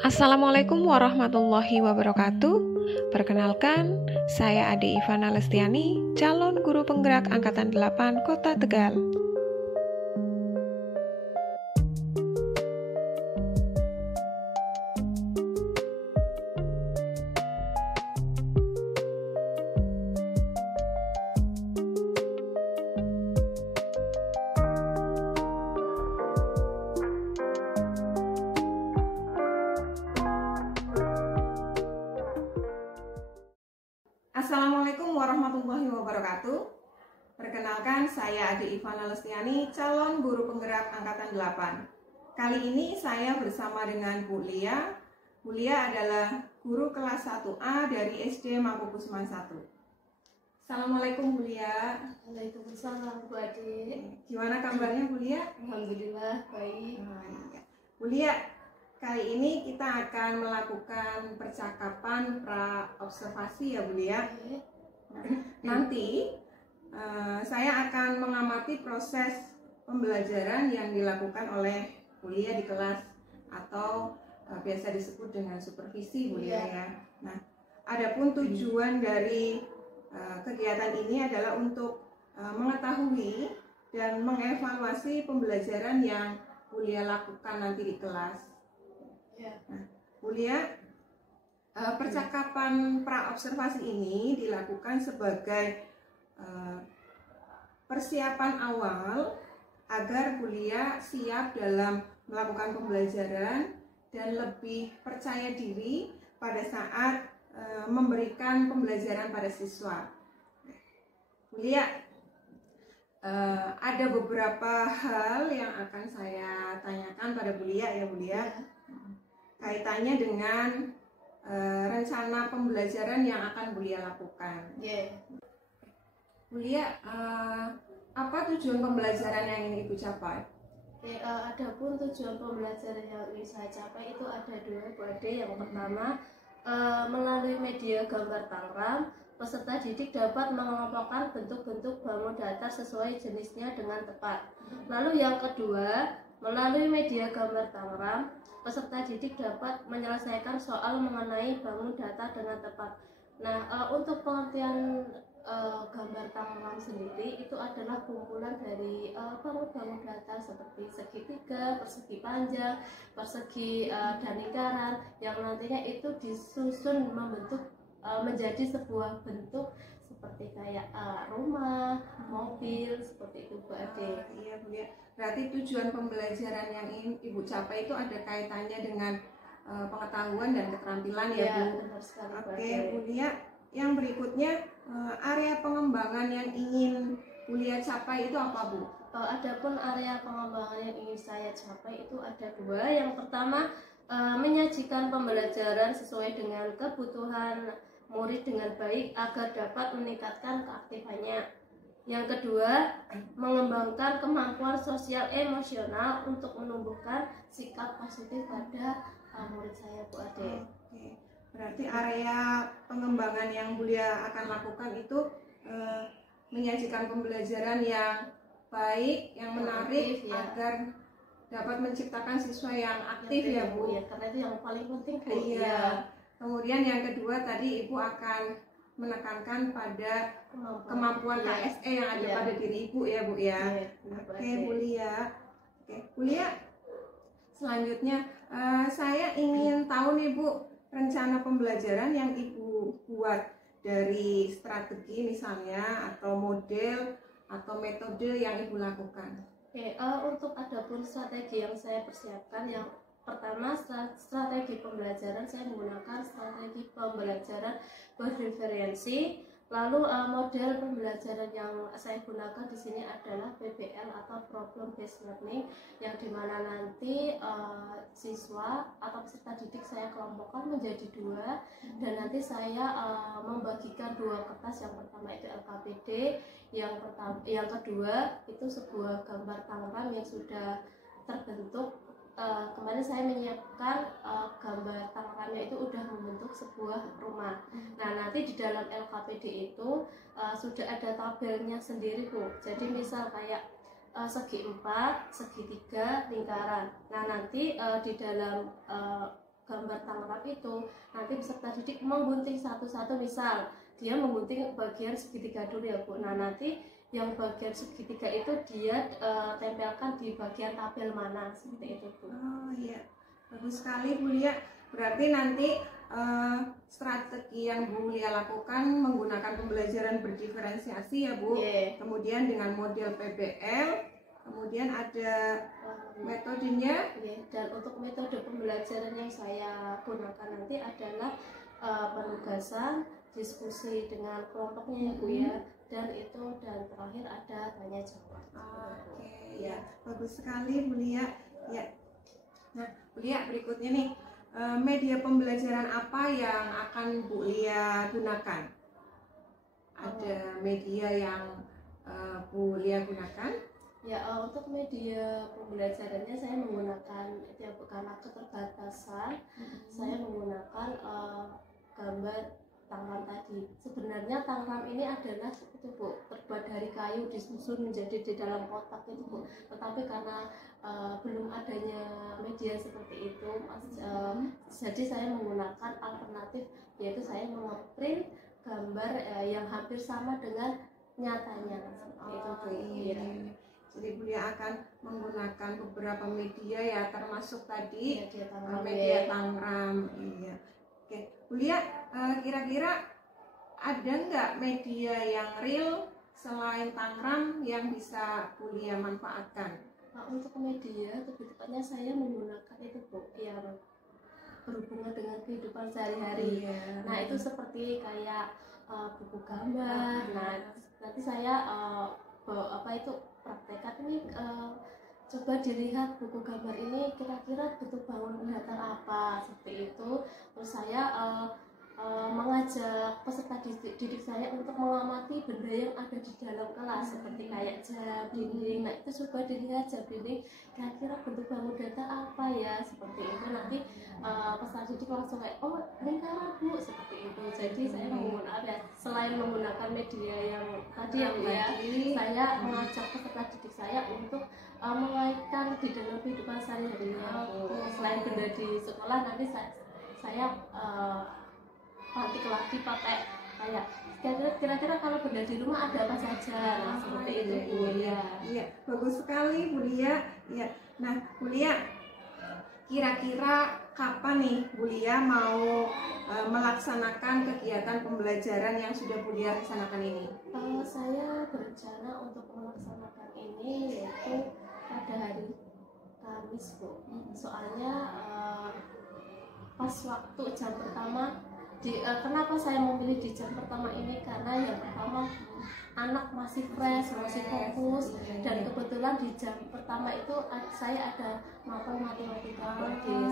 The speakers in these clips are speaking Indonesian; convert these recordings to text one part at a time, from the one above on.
Assalamualaikum warahmatullahi wabarakatuh. Perkenalkan, saya Ade Ivana Lestiani, calon guru penggerak Angkatan 8 Kota Tegal. Assalamualaikum warahmatullahi wabarakatuh. Perkenalkan, saya Ade Ivana Lestiani, calon guru penggerak Angkatan 8. Kali ini saya bersama dengan Bu Lia. Bu Lia adalah guru kelas 1A dari SD Mangkukusuman 1. Assalamualaikum Bu Lia. Waalaikumsalam Bu Ade. Gimana kabarnya Bu Lia? Alhamdulillah baik. Bu Lia, kali ini kita akan melakukan percakapan pra-observasi ya Bu Lia. Nanti saya akan mengamati proses pembelajaran yang dilakukan oleh Bu Lia di kelas atau biasa disebut dengan supervisi Bu Lia ya. Nah, adapun tujuan dari kegiatan ini adalah untuk mengetahui dan mengevaluasi pembelajaran yang Bu Lia lakukan nanti di kelas. Nah, Bu Lia, percakapan pra-observasi ini dilakukan sebagai persiapan awal agar Bu Lia siap dalam melakukan pembelajaran dan lebih percaya diri pada saat memberikan pembelajaran pada siswa. Bu Lia, ada beberapa hal yang akan saya tanyakan pada Bu Lia ya Bu Lia, kaitannya dengan rencana pembelajaran yang akan Bu Lia lakukan. Bu Lia, apa tujuan pembelajaran yang ingin Ibu capai? Adapun tujuan pembelajaran yang ingin saya capai itu ada dua Bu Ade. Yang pertama, melalui media gambar tangram, peserta didik dapat mengelompokkan bentuk-bentuk bangun datar sesuai jenisnya dengan tepat. Lalu yang kedua, melalui media gambar tangram, peserta didik dapat menyelesaikan soal mengenai bangun datar dengan tepat. Nah, untuk pengertian gambar tangram sendiri itu adalah kumpulan dari bangun-bangun datar seperti segitiga, persegi panjang, persegi dan lingkaran yang nantinya itu disusun membentuk menjadi sebuah bentuk seperti kayak rumah, mobil, seperti itu Bu Ade. Iya Bu Lia. Berarti tujuan pembelajaran yang ingin Ibu capai itu ada kaitannya dengan pengetahuan dan keterampilan ya Bu. Benar sekali, Oke Bu Lia, yang berikutnya area pengembangan yang ingin Bu Lia capai itu apa Bu? Adapun area pengembangan yang ingin saya capai itu ada dua. Yang pertama, menyajikan pembelajaran sesuai dengan kebutuhan murid dengan baik agar dapat meningkatkan keaktifannya. Yang kedua, mengembangkan kemampuan sosial emosional untuk menumbuhkan sikap positif pada murid saya Bu Ade. Oke. Berarti area pengembangan yang Bu Lia akan lakukan itu menyajikan pembelajaran yang baik, yang menarik, agar dapat menciptakan siswa yang aktif ya Bu. Ya, karena itu yang paling penting Bu. Iya. Kemudian yang kedua tadi Ibu akan menekankan pada kemampuan KSE yang ada pada diri Ibu ya Bu ya. Oke Bu Lia. Oke Bu Lia. Selanjutnya saya ingin tahu nih Bu, rencana pembelajaran yang Ibu buat dari strategi misalnya atau model atau metode yang Ibu lakukan. Untuk adapun strategi yang saya persiapkan, yang pertama strategi pembelajaran saya menggunakan strategi pembelajaran berdiferensi. Lalu model pembelajaran yang saya gunakan di sini adalah PBL atau Problem Based Learning, yang dimana nanti siswa atau peserta didik saya kelompokkan menjadi dua, dan nanti saya membagikan dua kertas. Yang pertama itu LKPD, yang kedua itu sebuah gambar tangram yang sudah terbentuk. Kemarin saya menyiapkan gambar tangramnya itu udah membentuk sebuah rumah. Nah, nanti di dalam LKPD itu sudah ada tabelnya sendiri Bu. Jadi misal kayak segi 4, segitiga, lingkaran. Nah, nanti di dalam gambar tangram itu, nanti peserta didik menggunting satu-satu, misal dia menggunting bagian segitiga dulu ya Bu. Nah nanti yang bagian segitiga itu dia tempelkan di bagian tabel mana, seperti itu Bu. Oh iya, bagus sekali Bu Lia. Berarti nanti strategi yang Bu Lia lakukan menggunakan pembelajaran berdiferensiasi ya Bu. Kemudian dengan model PBL, kemudian ada metodenya. Dan untuk metode pembelajaran yang saya gunakan nanti adalah penugasan, diskusi dengan kelompoknya ya Bu ya, dan terakhir ada tanya jawab. Oke, ya bagus sekali Bu Lia. Ya. Nah Bu Lia, berikutnya nih, media pembelajaran apa yang akan Bu Lia gunakan? Ada media yang Bu Lia gunakan? Ya, untuk media pembelajarannya saya menggunakan itu ya Bu, karena keterbatasan saya menggunakan gambar tangram tadi. Sebenarnya tangram ini adalah itu Bu, terbuat dari kayu disusun menjadi di dalam kotak itu Bu. Tetapi karena belum adanya media seperti itu, jadi saya menggunakan alternatif, yaitu saya mengeprint gambar yang hampir sama dengan nyatanya seperti itu Bu. Iya. Jadi Bu Lia akan menggunakan beberapa media ya, termasuk tadi media tangram. Iya. Oke, Bu Lia, kira-kira ada nggak media yang real selain tangram yang bisa Bu Lia manfaatkan? Nah, untuk media lebih tepatnya saya menggunakan itu Bu, yang berhubungan dengan kehidupan sehari-hari. Nah itu seperti kayak buku gambar. Nah nanti saya praktekkan ini, coba dilihat buku gambar ini kira-kira butuh bangun datar apa, seperti itu. Terus saya mengajak peserta didik saya untuk mengamati benda yang ada di dalam kelas, seperti kayak jam dinding. Nah itu coba dilihat jam dinding kira-kira bentuk bangun datar apa ya, seperti itu. Nanti peserta didik langsung kayak, oh lingkaran Bu, seperti itu. Jadi saya menggunakan, selain menggunakan media yang tadi yang saya mengajak peserta didik saya untuk mengaitkan di dalam kehidupan sehari-harinya. Selain benda di sekolah, nanti saya praktik lagi pakai kayak kira-kira kalau benda di rumah ada apa saja. Nah, seperti itu Bu Lia. Iya, bagus sekali Bu Lia. Iya. Nah Bu Lia, kira-kira kapan nih Bu Lia mau melaksanakan kegiatan pembelajaran yang sudah Bu Lia rencanakan ini? Saya berencana untuk melaksanakan ini yaitu pada hari Kamis Bu. Soalnya pas waktu jam pertama, kenapa saya memilih di jam pertama ini, karena yang pertama anak masih fresh, masih fokus, dan kebetulan di jam pertama itu saya ada mapel matematika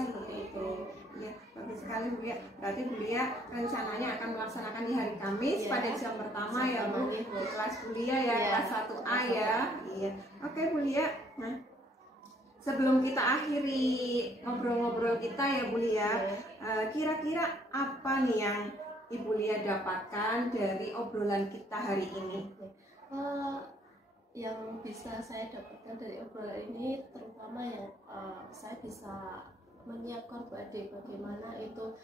seperti itu. Ya, bagus sekali Bu Lia. Berarti Bu Lia rencananya akan melaksanakan di hari Kamis pada jam pertama ya Bu, di kelas Bu Lia ya, kelas 1A ya. Iya. Oke Bu Lia. Nah, sebelum kita akhiri ngobrol-ngobrol kita ya Bu Lia, kira-kira apa nih yang Ibu Lia dapatkan dari obrolan kita hari ini? Yang bisa saya dapatkan dari obrolan ini terutama ya, saya bisa menyiapkan Bu Ade bagaimana itu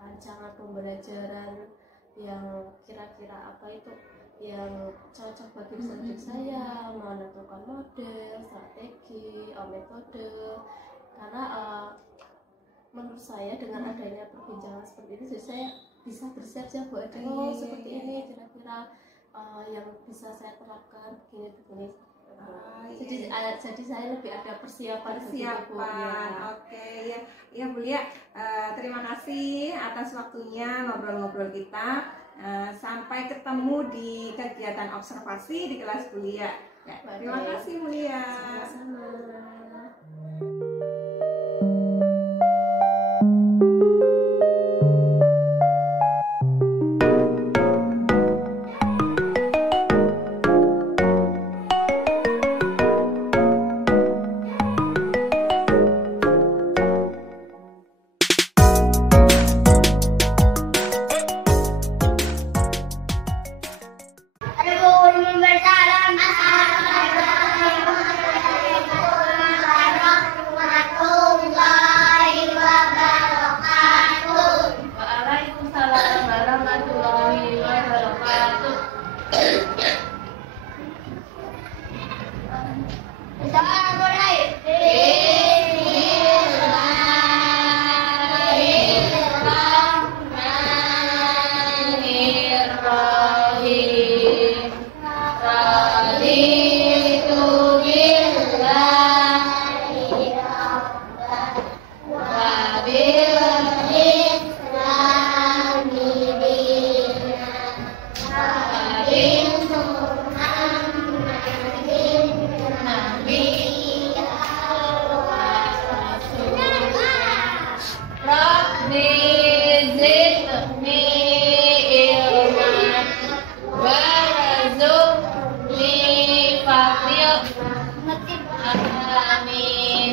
rancangan pembelajaran yang kira-kira apa itu yang cocok bagi peserta didik saya, menentukan model, strategi, metode. Karena menurut saya dengan adanya perbincangan seperti ini, jadi saya bisa bersiap-siap Bu Ade, seperti ini kira-kira yang bisa saya terapkan begini. Jadi saya lebih ada persiapan. Oke ya Bu Lia, terima kasih atas waktunya ngobrol-ngobrol kita. Sampai ketemu di kegiatan observasi di kelas Bu Lia. Ya, terima kasih Bu Lia. Sama-sama. zidni ilman warzuqni fadlil. Amin.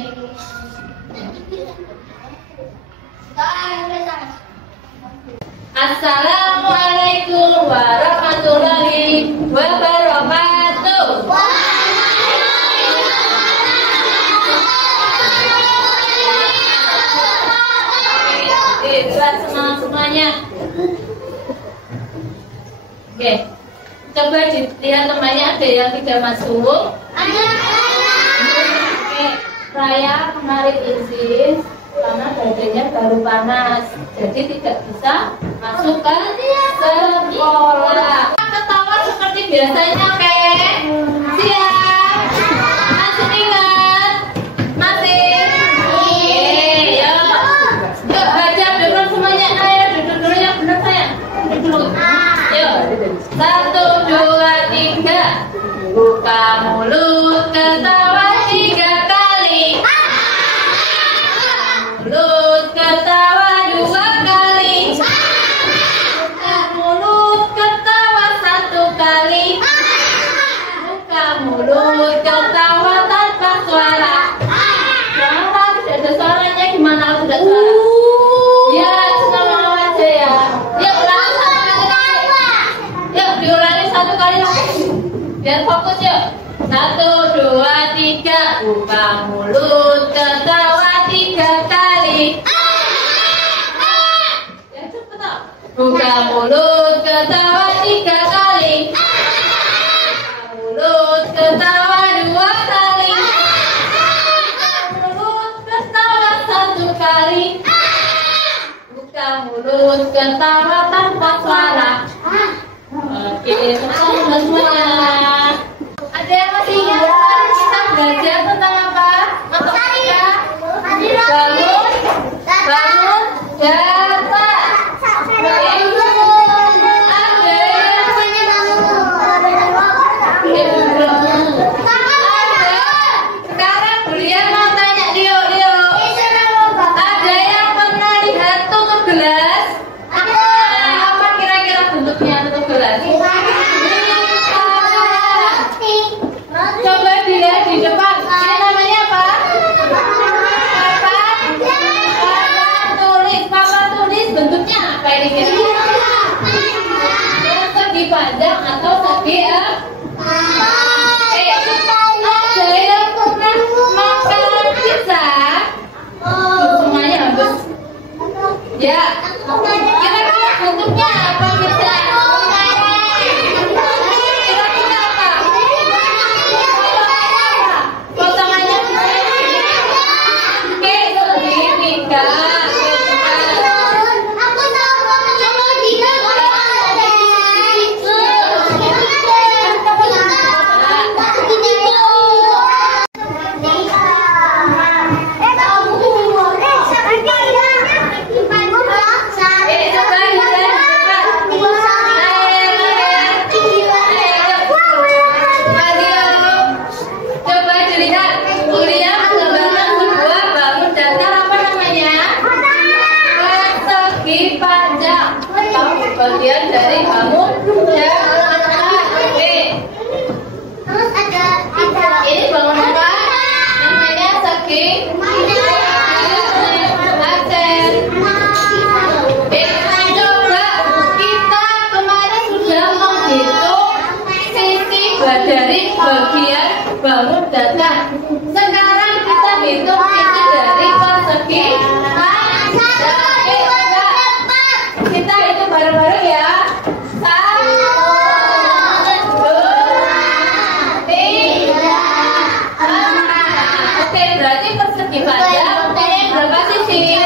Assalamualaikum warahmatullahi wabarakatuh. Buat semuanya. Oke, coba dilihat temannya ada yang tidak masuk. Oke, Raya kemarin izin karena badannya baru panas, jadi tidak bisa masuk ke sekolah. Ketawa seperti biasanya, oke? Siap? Masih ingat? Masih? Yuk baca dulu semuanya. Ayo duduk dulu yang benar sayang. Duduk dulu. Yuk. 1, 2, 3. Buka mulut, ketawa 3 kali. Mulut ketawa 2 kali. Buka mulut ketawa 1 kali. Buka mulut ketawa tanpa suara. Kenapa tidak ada suaranya? Gimana kalau tidak suara? Ya, cuma mau aja ya. Yuk ulangi 1 kali lagi. Yuk diulangi 1 kali lagi. Biar fokus yuk. 1, 2, 3. Buka mulut ketawa 3 kali. Ya cepet toh. Buka mulut ketawa 3 kali. Buka mulut ketawa 2 kali. Buka mulut ketawa 1 kali. Buka mulut ketawa tanpa suara. Oke, semuanya. Ada yang masih ingat kita belajar tentang apa? Matematika. Bangun, bangun, data. Sekarang Bulia mau tanya Dio. Ada yang pernah lihat tutup gelas? Apa kira-kira bentuknya tutup gelas? Coba dilihat di depan. Ini namanya apa? Papan tulis. Bentuknya apa ini kira-kira? Segi panjang atau segi ada yang pernah makan pizza? Semuanya habis. Ya. Kira-kira bentuknya apa pizza? Kira-kira apa? Potongannya oke, segitiga. Coba dilihat, Bulia menggambarkan sebuah bangun datar apa namanya? Persegi panjang atau bagian dari bangun datar. Oke. Ini bangun apa? Namanya segi panjang. Coba kita kemarin sudah menghitung sisi dari bagian bangun datar. Sekarang kita hitung sisi dari persegi panjang. Kita hitung bareng-bareng ya. 1, 2, 3, 4. Oke, berarti persegi panjang berapa sisi?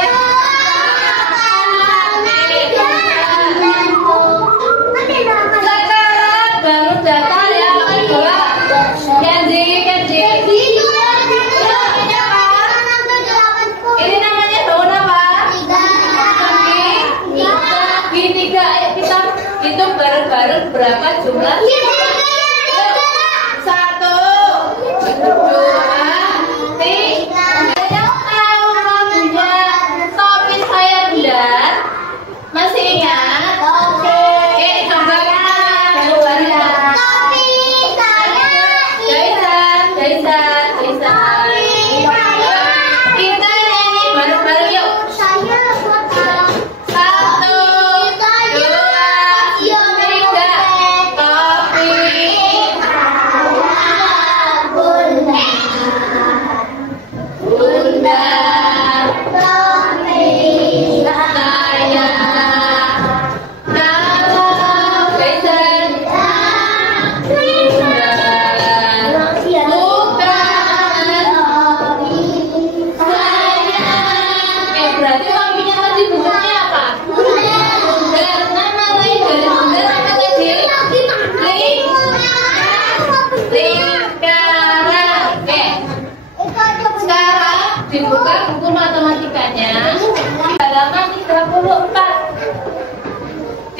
Sekarang bangun datar yang kedua. Kenzi. Ini namanya bangun apa? Segitiga. Ayo kita hitung bareng-bareng berapa jumlah? 1, 2, 3. Saya tahu lagunya, tapi saya tidak.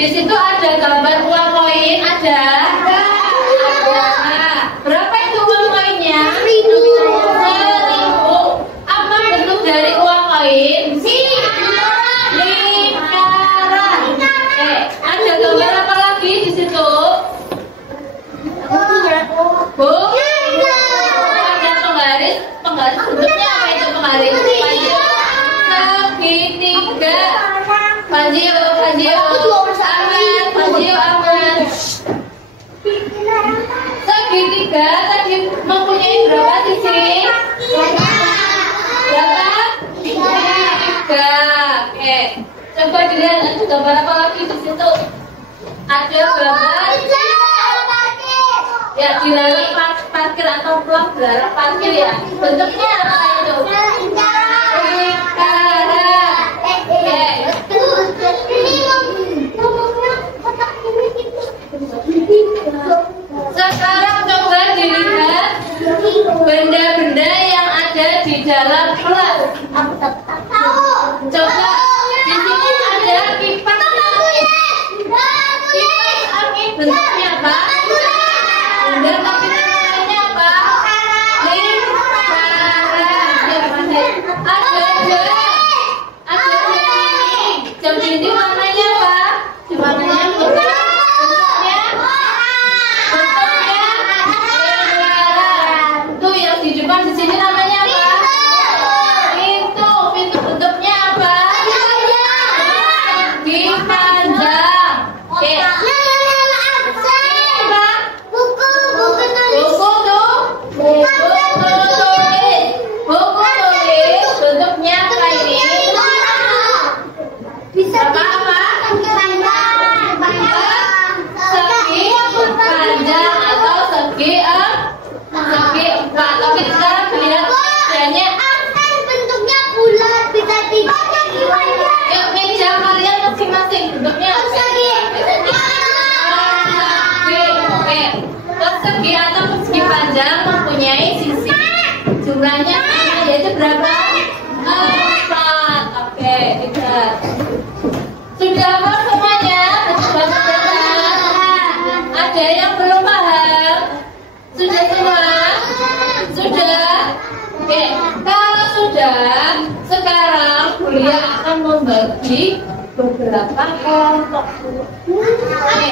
Di situ ada gambar uang koin, ada. Berapa itu uang koinnya? 1.000. Apa bentuk dari uang koin? Lingkaran. Oke, ada gambar apa lagi di situ? Bu? Ada penggaris. Penggaris bentuknya apa itu penggaris? Segitiga. Panjio, aman. Segitiga tadi mempunyai berapa sisi? Berapa? 3. Oke. Coba dilihat ada gambar apa lagi di situ? Ada gambar. Ya, dilarang parkir atau pulang dilarang parkir ya. Bentuknya apa itu? Lingkaran. Oke. Sekarang coba dilihat benda-benda yang ada di dalam kelas. Coba di sini ada kipas angin. Kipas angin bentuknya apa? Benda tapi namanya apa? Lingkaran. Ada jam dinding warnanya apa? Warnanya di depan di sini namanya apa? Pintu. Pintu bentuknya apa? Persegi panjang. Oke. Buku tuh. Buku tulis. Buku tulis bentuknya apa ini? Apa? Segi panjang atau segi empat. Oke, sekarang lihat bedanya. Bentuknya bulat, bisa dibaca gimana? Yuk, meja kalian masing-masing bentuknya persegi. Oke, persegi atau persegi panjang mempunyai sisi jumlahnya yaitu berapa? 4. Oke, lihat. Sudah hafal semuanya? Ada yang belum paham? Sudah semua? Sudah? Oke, kalau sudah, sekarang kuliah akan membagi beberapa kelompok. Oke.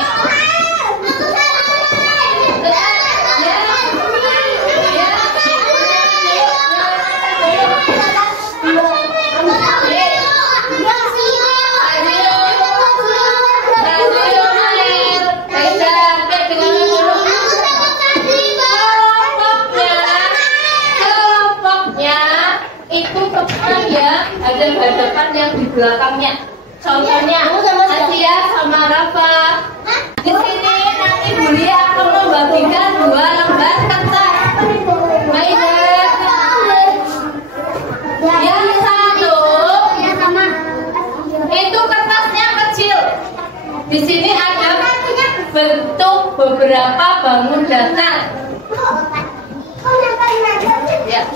Ada hadapan yang di belakangnya. Contohnya Asia sama Rafa. Di sini nanti Bulia akan membagikan 2 lembar kertas. Yang satu itu kertasnya kecil. Di sini ada bentuk beberapa bangun datar. Ya.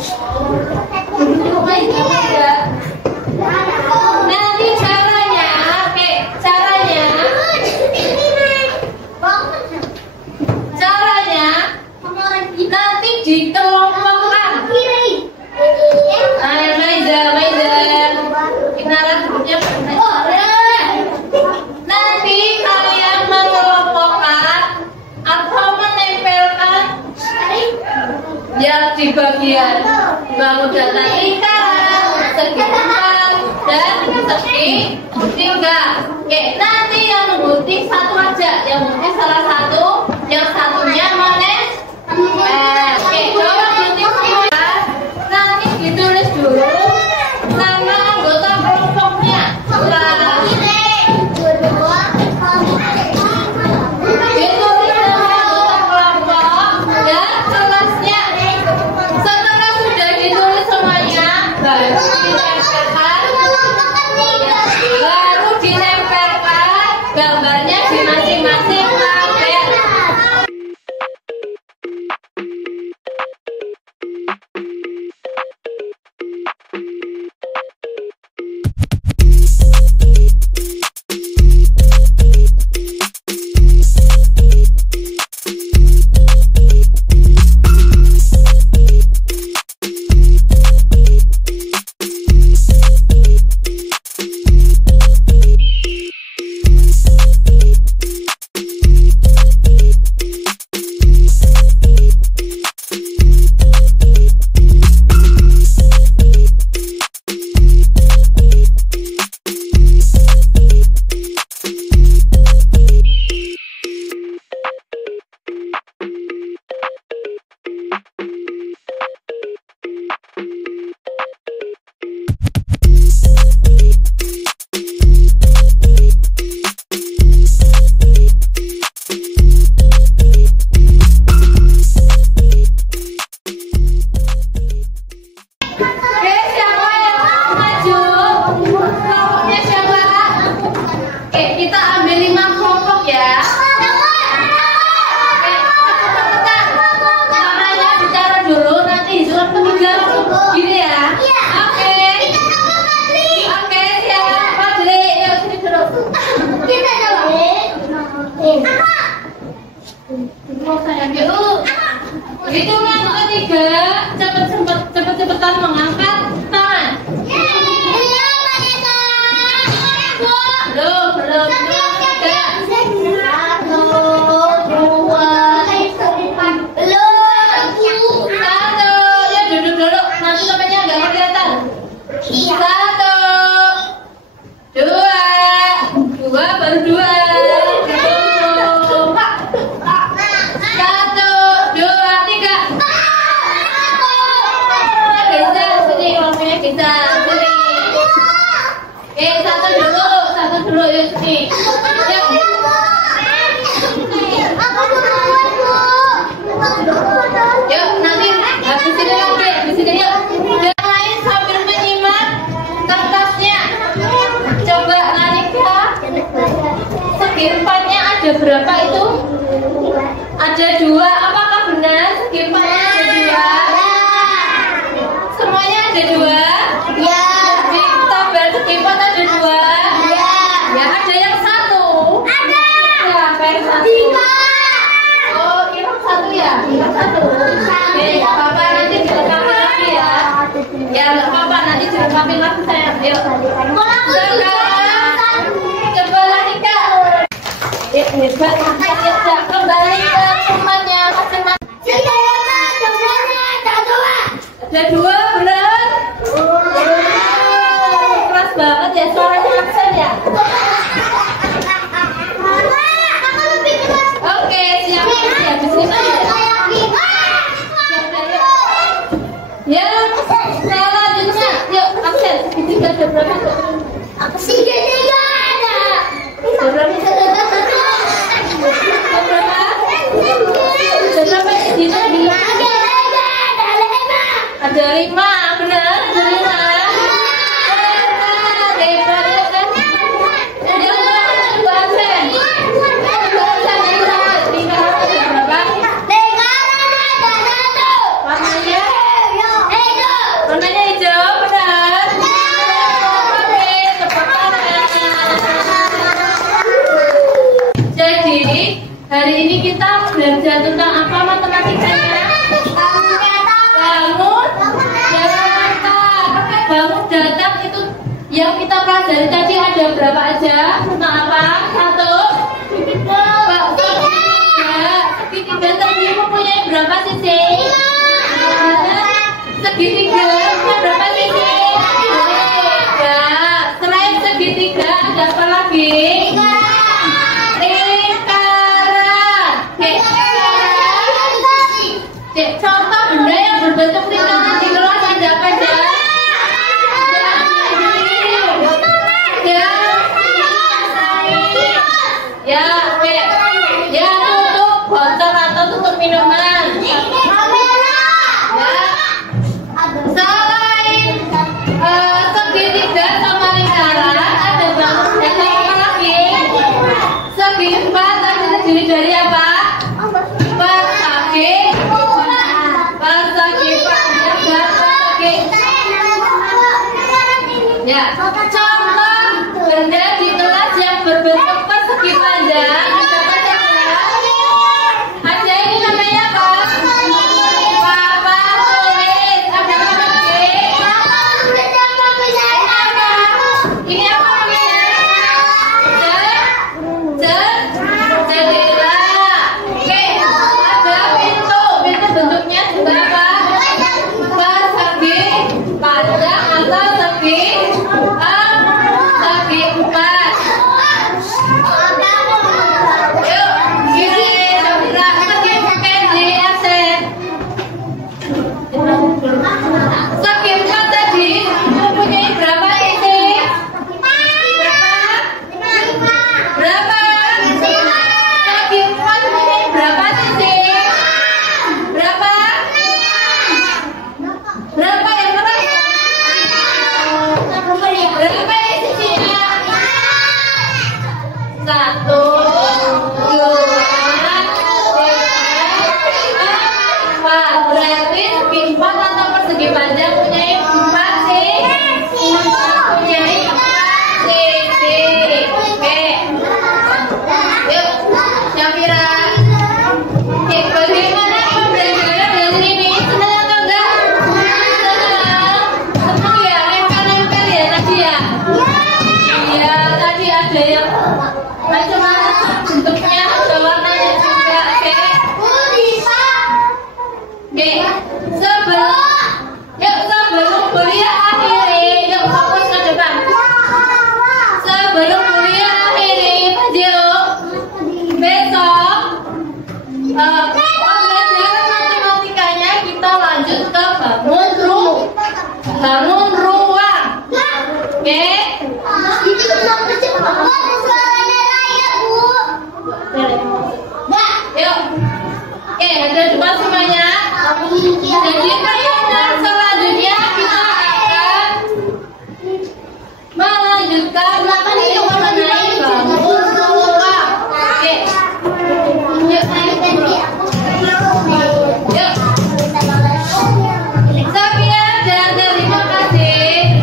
Nanti caranya, nanti dikelompokkan. Nanti kalian mengelompokkan atau menempelkan yang di bagian bangun datar lingkaran, segi empat dan segi 3. Oke, nanti yang menggunting satu aja, yang menggunting salah satu, yang satunya menempel. Oke, coba gunting semua. Nanti ditulis dulu nama anggota kelompoknya. Baru ditempelkan gambarnya di masing-masing tabel. belum. Satu, dua, belum. Satu, ya duduk dulu. Nanti temennya nggak kelihatan. Satu, dua, baru dua. Satu, dua, tiga. Bisa sini waktunya kita. Satu dulu yuk sini. Yuk nanti habisin yuk. Yang lain sambil menyimak kertasnya. Coba Lanika, segi empatnya ada berapa itu? Ada dua. Apakah benar segi empatnya ada dua? Semuanya ada dua? Ya. Di tabel segi empat ada dua? Ya. Ya ada yang satu? Ada. Siapa yang satu? Oh yang satu ya? Yang satu. Oke, nggak apa-apa nanti dilengkapi lagi ya. Ya nggak apa-apa nanti dilengkapi lagi saya. Yuk. Coba Lanika. Hebat. Kembali ke temannya masing-masing. Ada dua benar? Keras banget ya suaranya aksen ya. Oke siap ya bisnis aja. Ya selanjutnya yuk aksen segitiga ada berapa tuh? Apa sih gak ada? Berapa? Berapa segitiga bilang? Ada lima, benar? Ada lima. Hebat ya kan? Warnanya hijau, benar? Oke, tepuk tangan. Jadi hari ini kita belajar tentang apa matematikanya? Bangun datang itu yang kita pelajari tadi ada berapa aja? Tentang apa? Satu, segitiga tadi mempunyai berapa sisi? Segitiga berapa sisi? Tiga. Selain segitiga ada apa lagi? Lingkaran. Contoh benda yang berbentuk lingkaran di kelas ada apa aja? Ya, oke. Ya, tutup botol atau tutup minuman. Ya. Selain segitiga sama lingkaran, ada apa lagi? Segi empat terdiri dari apa? Persegi. Ya, contoh benda di kelas yang berbentuk persegi panjang ada apa saja? Ada ini namanya apa? Papan tulis. Ada apa lagi? Ini apa namanya? Jendela. Oke, ada pintu. Pintu bentuknya juga apa? Persegi panjang atau segi empat. Yuk, gini, Safira, segi pendek aksen. Segi empat tadi mempunyai berapa sisi? Berapa? Segi empat mempunyai berapa sisi? Berapa? Berapa yang keras? Berapa sisinya? Satu, dua, tiga, empat. Berarti segi empat atau persegi panjang punya empat sih? Punya empat sisi. Oke. Yuk, Syafira. Oke, bagaimana pembelajaran belajar ini? Senang atau enggak? Senang ya? Nempel-nempel ya tadi ya? Iya, tadi ada yang Macam-macam bentuknya, ada warnanya juga. Oke, sebelum kuliah akhiri, yuk fokus ke depan. Sebelum kuliah akhiri, yuk besok pembelajaran matematikanya kita lanjut ke bangun ruang. Oke. Yuk. Oke, ada depan semuanya. Jadi tayangan selanjutnya kita akan melanjutkan materi mengenai bangun ruang. Oke. Yuk. Sekian dan terima kasih.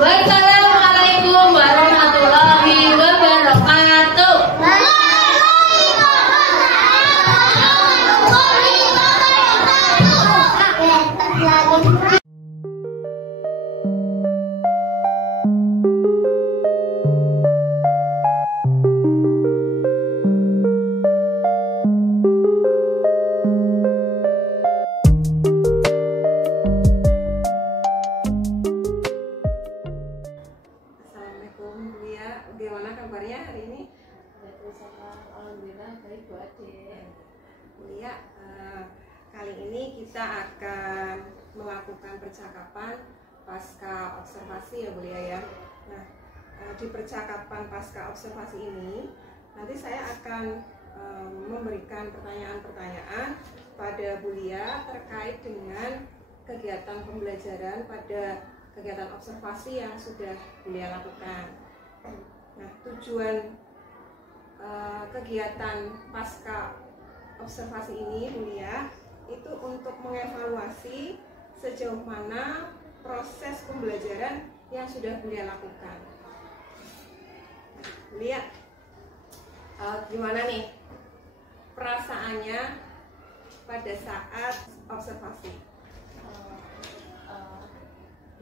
Wassalamualaikum warahmatullahi wabarakatuh. Assalamualaikum Bu Lia, bagaimana kabarnya hari ini? Alhamdulillah baik Bu Ade. Bu Lia, kali ini kita akan melakukan percakapan pasca observasi ya Bu Lia ya. Nah, di percakapan pasca observasi ini nanti saya akan memberikan pertanyaan-pertanyaan pada Bu Lia terkait dengan kegiatan pembelajaran pada kegiatan observasi yang sudah Bu Lia lakukan. Nah, tujuan kegiatan pasca observasi ini Bu Lia itu untuk mengevaluasi sejauh mana proses pembelajaran yang sudah Bu Lia lakukan. Bu Lia, gimana nih perasaannya pada saat observasi?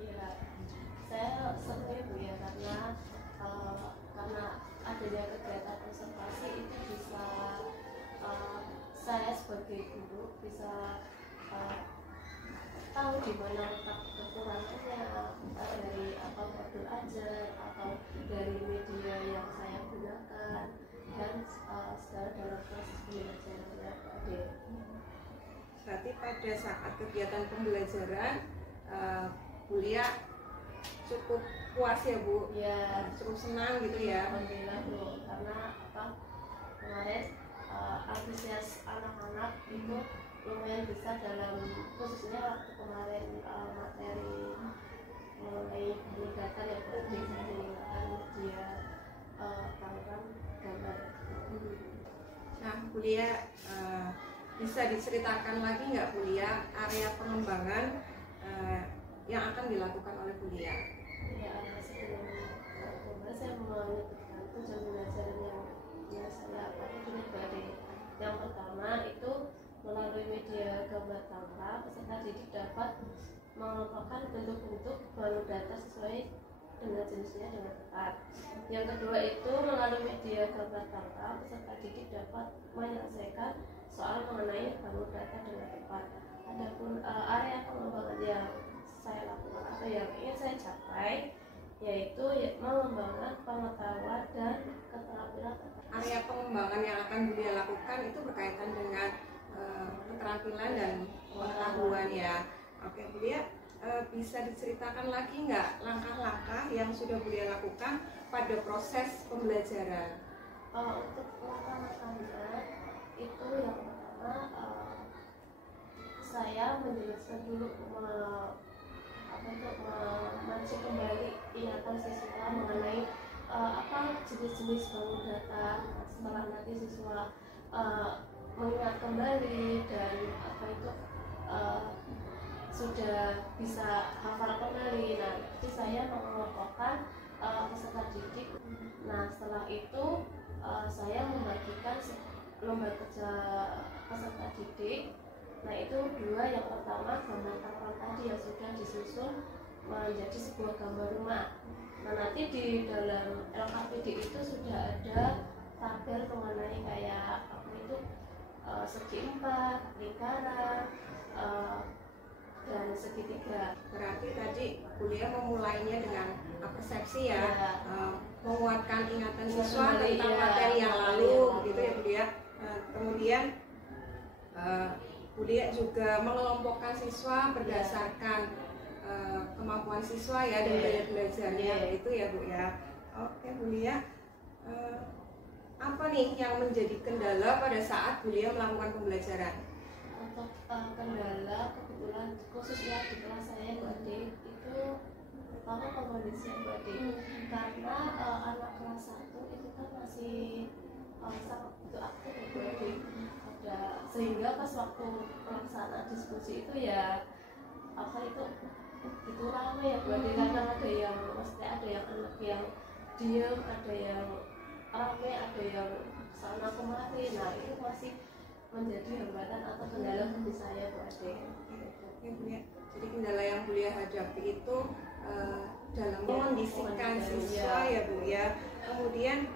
Ya, saya senang Bu ya karena adanya kegiatan observasi itu bisa saya sebagai guru bisa tahu di mana letak kekurangannya dari modul ajar atau dari media yang saya gunakan dan secara dalam proses pembelajarannya Pak Ade. Berarti pada saat kegiatan pembelajaran Bu Lia cukup puas ya Bu? Ya, cukup senang gitu ya? Alhamdulillah Bu, karena kemarin antusias anak-anak itu lumayan besar dalam khususnya waktu kemarin materi mengenai peningkatan yang penting menggunakan media program gambar. Nah Bu Lia, bisa diceritakan lagi nggak Bu Lia area pengembangan yang akan dilakukan oleh Bu Lia? Ya, sebelum saya menyebutkan tujuan pembelajaran yang saya pakai dulu dari yang pertama itu melalui media gambar tampak peserta didik dapat mengelompokkan bentuk-bentuk baru data sesuai dengan jenisnya dengan tepat. Yang kedua itu melalui media gambar tampak peserta didik dapat menyelesaikan soal mengenai baru data dengan tepat. Adapun area pengembangan yang saya lakukan atau yang ingin saya capai yaitu mengembangkan pengetahuan dan keterampilan. Area pengembangan yang akan Bu Lia lakukan itu berkaitan dengan keterampilan dan pengetahuan ya. Oke Bu Lia, bisa diceritakan lagi nggak langkah-langkah yang sudah Bu Lia lakukan pada proses pembelajaran? Untuk langkah-langkahnya itu yang pertama saya menjelaskan dulu memancing kembali ingatan siswa mengenai apa jenis-jenis bangun data. Setelah nanti siswa mengingat kembali dan apa itu sudah bisa hafal kembali. Nah, nanti saya mengelompokkan peserta didik. Nah, setelah itu saya membagikan lomba kerja peserta didik. Nah, itu dua. Yang pertama gambar tampak tadi yang sudah disusun menjadi sebuah gambar rumah. Nah nanti di dalam LKPD itu sudah ada tabel mengenai kayak apa itu segi 4, lingkaran, dan segitiga. Berarti tadi kuliah memulainya dengan persepsi ya, menguatkan ingatan siswa tentang materi yang lalu, begitu ya Bu ya. Kemudian kuliah juga mengelompokkan siswa berdasarkan kemampuan siswa ya dan gaya belajarnya, itu ya Bu ya. Oke Bu Lia, apa nih yang menjadi kendala pada saat Bu Lia melakukan pembelajaran? Untuk kendala kebetulan khususnya di kelas saya Bu Ade itu pertama kondisi Bu Ade, karena anak kelas 1 itu kan masih sangat butuh aktif ya Bu Ade, sehingga pas waktu pelaksanaan diskusi itu ya apa itu ramai ya Bu Ade, kadang ada yang maksudnya ada yang anak yang diam, ada yang ramai, ada yang sana kemari. Nah itu masih menjadi hambatan atau kendala bagi saya Bu Ade. Oke Bu ya. Jadi kendala yang Bu Lia hadapi itu dalam mengondisikan siswa ya Bu ya. Kemudian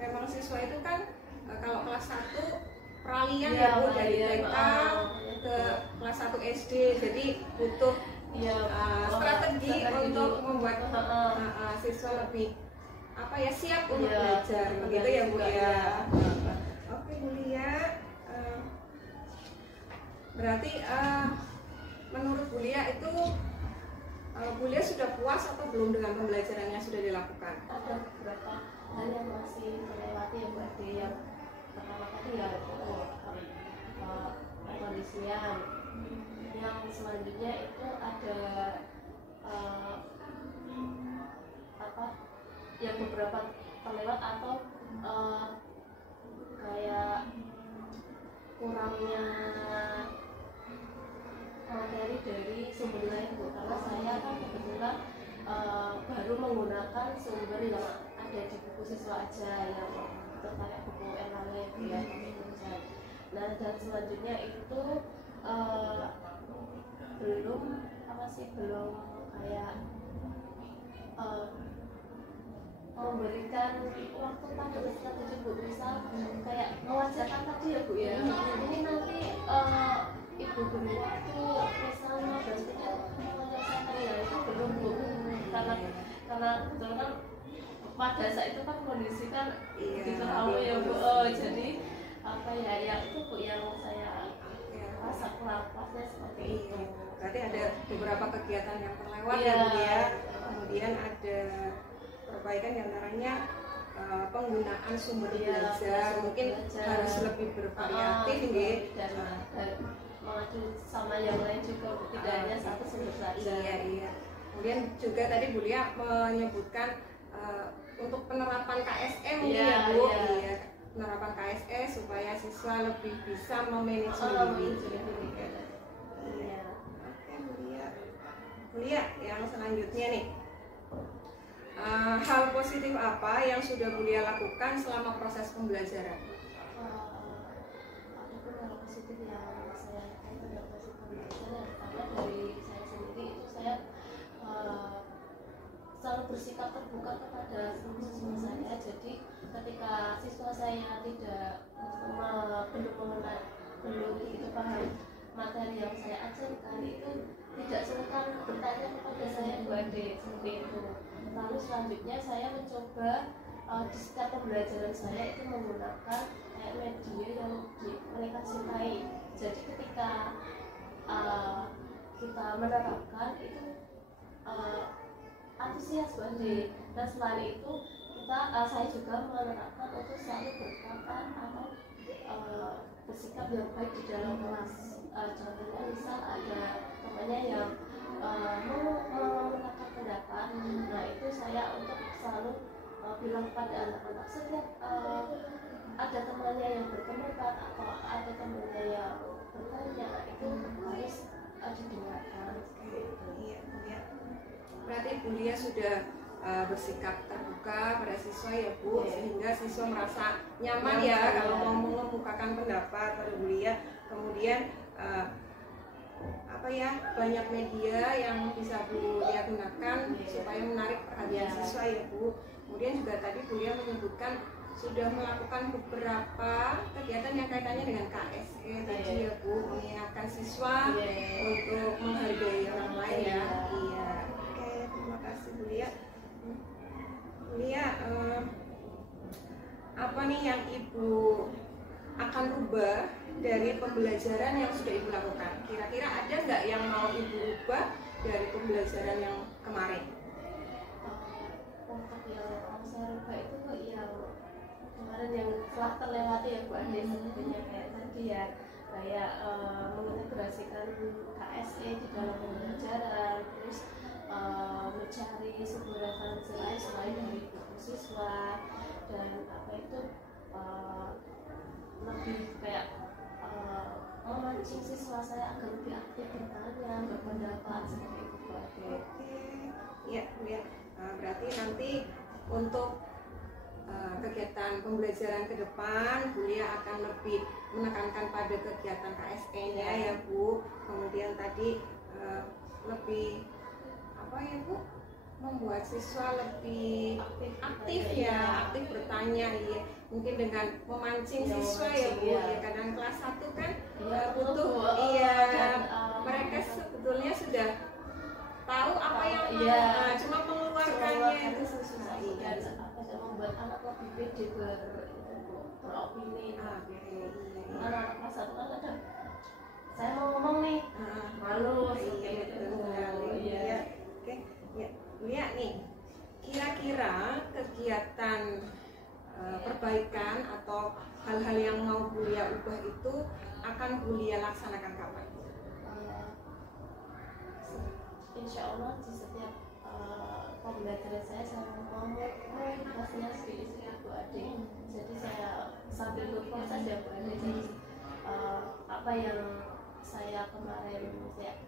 memang siswa itu kan kalau kelas 1 peralihan ya Bu, dari TK ke kelas 1 SD, jadi butuh strategi untuk membuat siswa lebih apa ya, siap untuk belajar, begitu ya Bu ya. Oke Bu Lia, berarti menurut Bu Lia itu Bu Lia sudah puas atau belum dengan pembelajaran yang sudah dilakukan? Ada beberapa hal yang masih melewati ya Bu Ade. Yang pertama tadi ya pengkondisian, yang selanjutnya itu ada apa yang beberapa terlewat atau kayak kurangnya materi dari sumber lain Bu, karena saya kan kebetulan baru menggunakan sumber yang ada di buku siswa aja, yang terkait buku LKP ya. Nah dan selanjutnya itu belum kayak memberikan waktu pada strategi Bu, misal kayak mewajarkan tadi ya Bu ya, ini nanti Ibu beri waktu misal 15 menit menyelesaikan, ya itu belum Bu, karena betul kan pada saat itu kan kondisi kan diketahui ya Bu, jadi apa ya yang itu Bu yang saya rasa kurang pasnya seperti itu. Berarti ada beberapa kegiatan yang terlewat ya Bu ya. Kemudian ada perbaikan diantaranya penggunaan sumber belajar, mungkin harus lebih bervariatif dan mengacu sama yang lain juga, tidak hanya satu sumber saja. Iya. Kemudian juga tadi Bu Lia menyebutkan untuk penerapan KSE mungkin ya Bu. Iya. Penerapan KSE supaya siswa lebih bisa memanage diri. Iya. Oke Bu Lia, yang selanjutnya nih. Hal positif apa yang sudah Bu Lia lakukan selama proses pembelajaran? Ada hal positif yang saya lakukan pada proses pembelajaran. Karena dari saya sendiri itu saya selalu bersikap terbuka kepada siswa saya. Jadi ketika siswa saya belum begitu paham materi yang saya ajarkan, itu tidak sungkan bertanya kepada saya Bu Ade, seperti itu. Lalu selanjutnya saya mencoba di setiap pembelajaran saya itu menggunakan media yang mereka cintai. Jadi ketika kita menerapkan itu antusias Bu Ade. Dan selain itu saya juga menerapkan untuk selalu berkata atau bersikap yang baik di dalam kelas. Contohnya misal ada temannya yang mengatakan pendapat, nah itu saya untuk selalu bilang pada anak-anak, setiap ada temannya yang berpendapat atau ada temannya yang bertanya, itu harus didengarkan. Iya. Berarti Bu Lia sudah bersikap terbuka pada siswa ya Bu, sehingga siswa merasa nyaman kalau mau mengemukakan pendapat pada Bu Lia. Kemudian banyak media yang bisa Bu Lia gunakan supaya menarik perhatian siswa ya Bu. Kemudian juga tadi Bu Lia menyebutkan sudah melakukan beberapa kegiatan yang kaitannya dengan KSE tadi ya Bu, mengingatkan siswa untuk menghargai orang lain ya. Iya. Oke, terima kasih Bu Lia. Bu Lia, apa nih yang Ibu akan rubah dari pembelajaran yang sudah Ibu lakukan? Kira-kira ada nggak yang mau Ibu rubah dari pembelajaran yang kemarin? Untuk yang saya rubah itu yang kemarin yang telah terlewati ya Bu Ade, sebenarnya kayak tadi ya, kayak mengintegrasikan KSE di dalam pembelajaran, terus mencari sumber referensi lain selain dari buku siswa, dan apa itu lebih kayak memancing siswa saya agar lebih aktif bertanya, berpendapat seperti itu Bu Ade. Oke, ya Bu Lia. Berarti nanti untuk kegiatan pembelajaran ke depan Bu Lia akan lebih menekankan pada kegiatan KSE-nya ya Bu. Kemudian tadi lebih apa ya Bu, membuat siswa lebih aktif ya, aktif bertanya ya. Mungkin dengan memancing siswa ya Bu. Ya, kadang kelas 1 kan butuh mereka sebetulnya sudah tahu apa yang cuma mengeluarkannya itu susah. Dan membuat anak lebih pede beropini. Anak kelas 1 kan kadang saya mau ngomong nih malu seperti itu. Iya. Oke, ya Bu Lia nih, kira-kira kegiatan perbaikan atau hal-hal yang mau Bu Lia ubah itu akan Bu Lia laksanakan kapan? Insya Allah di setiap pembelajaran saya mau pastinya sedikit Bu Ade. Jadi saya sambil berproses ya Bu Ade. Jadi apa yang saya kemarin,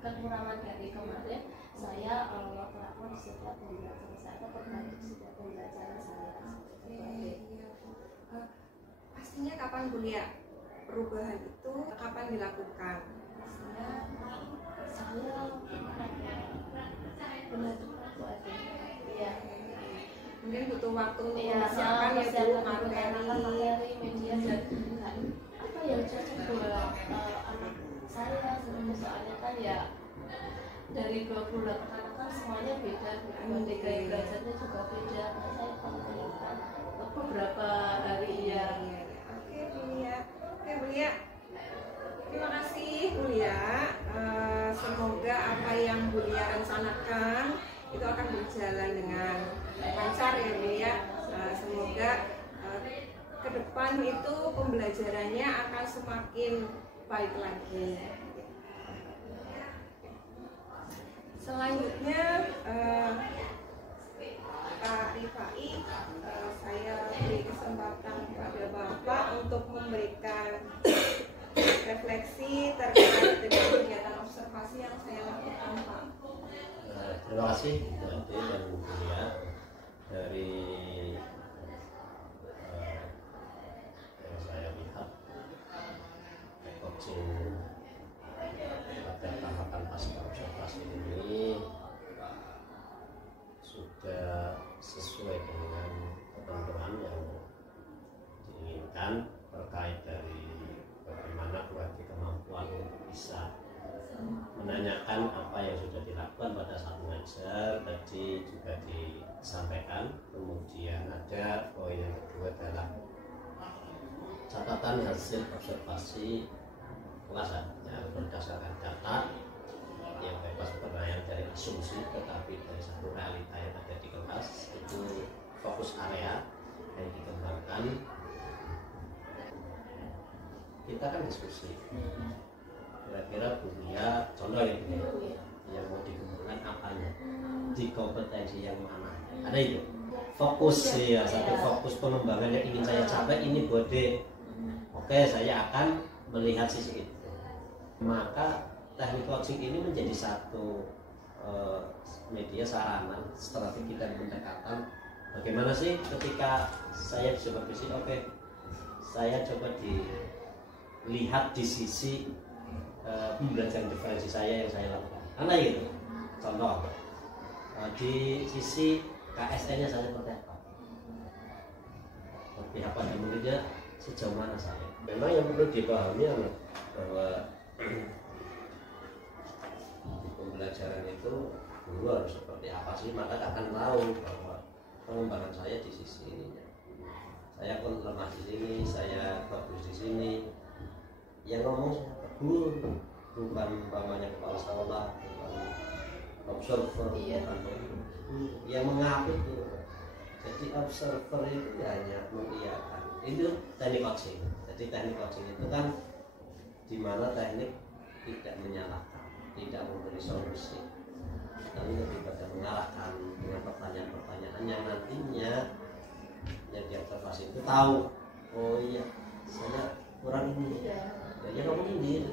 kekurangan dari kemarin saya lakukan di setiap pembelajaran saya atau perbaiki di setiap pembelajaran saya. Pastinya kapan Bu Lia perubahan itu kapan dilakukan? Pastinya saya benar-benar Bu Ade. Iya. Mungkin butuh waktu untuk mempersiapkan ya Bu, materi, media dan apa yang cocok buat anak saya. Soalnya kan ya dari 28 anak kan semuanya beda, gaya belajarnya juga beda. Nah, saya menginginkan beberapa hari ya. Oke Bu Lia. Terima kasih Bu Lia. Semoga apa yang Bu Lia rencanakan itu akan berjalan dengan lancar ya Bu Lia. Semoga ke depan itu pembelajarannya akan semakin baik lagi. Selanjutnya Pak Rifai, saya beri kesempatan kepada Bapak untuk memberikan refleksi terkait dengan kegiatan observasi yang saya lakukan Pak. Terima kasih Bu Ade dan Bu Lia. Dari yang saya lihat coaching pada tahapan pasca observasi ini sudah sesuai dengan ketentuan yang diinginkan terkait dari bagaimana berarti kemampuan untuk bisa menanyakan apa yang sudah dilakukan pada saat mengajar tadi juga disampaikan. Kemudian ada poin yang kedua adalah catatan hasil observasi kelas yang berdasarkan data yang bebas penilaian dari asumsi tetapi dari satu realita yang ada di kelas. Itu fokus area yang dikembangkan. Kita kan diskusi kira-kira Bu Lia contoh yang mau dikembangkan apanya, di kompetensi yang mana, ada itu fokus ya, satu fokus pengembangan yang ingin saya capai ini Bode. Oke, saya akan melihat sisi itu. Maka teknik coaching ini menjadi satu media sarana strategi dan pendekatan bagaimana sih ketika saya disupervisi. Oke, saya coba dilihat di sisi pembelajaran diferensi saya yang saya lakukan. Karena itu contoh di sisi KSN-nya saya seperti apa, pihak pada muridnya sejauh mana saya. Memang yang perlu dipahami bahwa di pembelajaran itu guru harus seperti apa sih, maka akan tahu bahwa pengembangan saya di sisi ini. Saya pun lemah di sini, saya bagus di sini. Yang ngomong siapa? Guru, bukan umpamanya kepala sekolah, bukan observer, bukan yang mengaku itu. Jadi observer itu hanya mengiyakan. Itu teknik coaching. Jadi teknik coaching itu kan dimana teknik tidak menyalahkan, tidak memberi solusi, tapi lebih pada mengarahkan dengan pertanyaan-pertanyaan yang nantinya yang diobservasi itu tahu, oh iya saya kurang ini, ya kamu ini,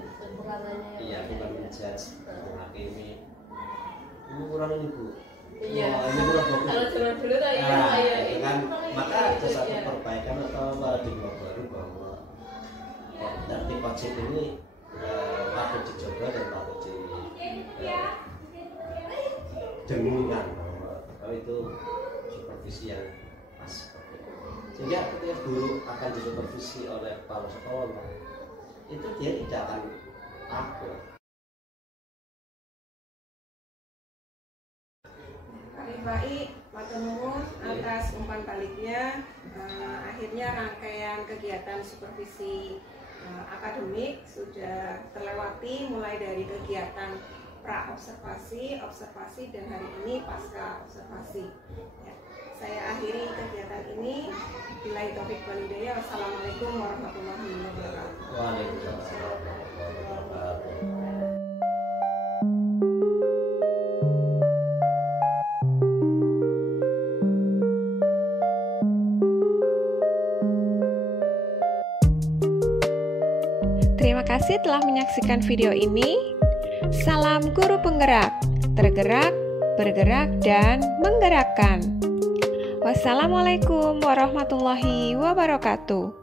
iya bukan menjudge, menghakimi, ini kurang ini bu, Iya. ini kurang bagus. Kalau zaman dulu tuh iya, Itu kan maka ada satu perbaikan atau paradigma baru bahwa teknik coaching ini patut dicoba dan patut didengungkan bahwa itu supervisi yang pas. Sehingga ketika guru akan disupervisi oleh kepala sekolah itu dia tidak akan takut. Baik, matur nuwun atas umpan baliknya. Akhirnya rangkaian kegiatan supervisi akademik sudah terlewati, mulai dari kegiatan pra observasi, observasi, dan hari ini pasca observasi. Ya, saya akhiri kegiatan ini. Billahi taufik wal hidayah. Wassalamualaikum warahmatullahi wabarakatuh. Waalaikumsalam warahmatullahi wabarakatuh. Terima kasih telah menyaksikan video ini. Salam guru penggerak, tergerak, bergerak, dan menggerakkan. Wassalamualaikum warahmatullahi wabarakatuh.